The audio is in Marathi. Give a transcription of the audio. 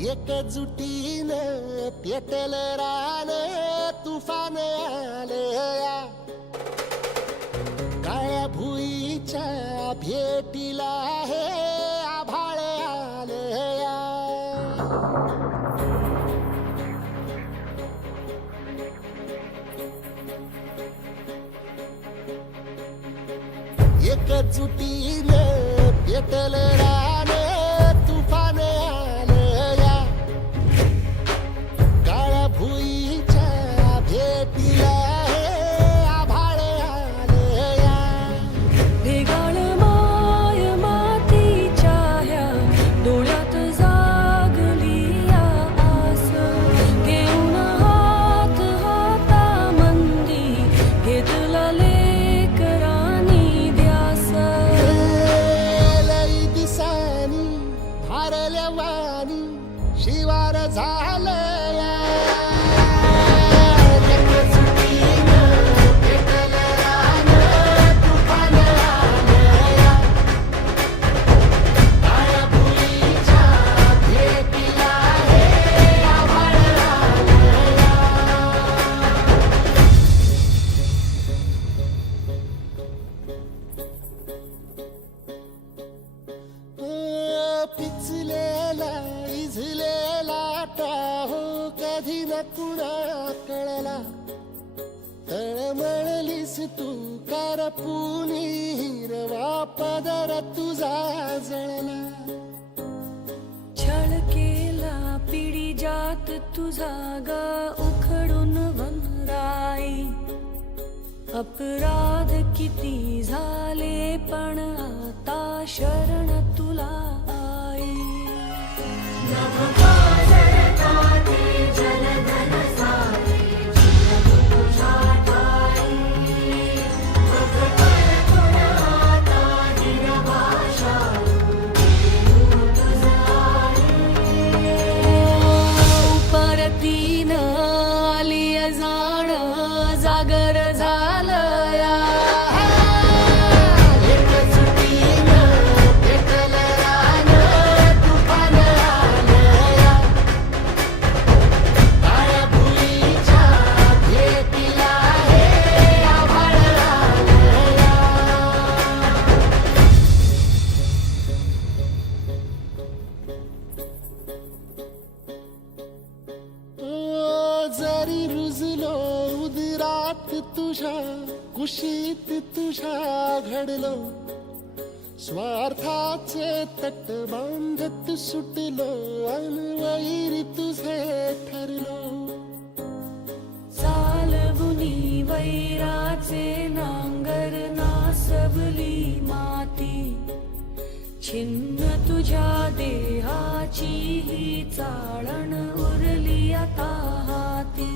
एकजुटीनं पेटल रान तुफान आलया काळ्या भुईच्या भेटीला हे आभाळ आलया एकजुटीनं पेटल रान तुफान आलया काळ्या भुईच्या भेटीला हे आभाळ आलया भेगाळ माय मातीच्या ह्या डोळ्यात जागली या आस घेऊन हात हातामंदी घेतला लेकरांनी ध्यास लई दिसानी भारल्या वाणी शिवार झालया एकजुटीनं पेटल रान तुफान आलया काळ्या भुईच्या भेटीला हे आभाळ आलया पिचलेला इझलेला टाहो कधी न कुणा कळला तळमळलीस तू करपुनी हिरवा पदर तुझा जळला छळ केला पिढी जात तुझा ग उखडून वनराई अपराध किती झाले पण आता शरण तुला आई परतीन आली जाण जागर झालया एकजुटीनं पेटल रान तुफान आलया काळ्या भुईच्या भेटीला हे आभाळ आलया जरी रुजलो उदरात तुझ्या कुशीत तुझ्या घडलो स्वार्थाचे तट बांधत सुटलो अनवैरी तुझे ठरलो चालवुनी वैराचे नांगर नासवली माती छिन्न तुझ्या देहाची ही चाळण उरली आता हाती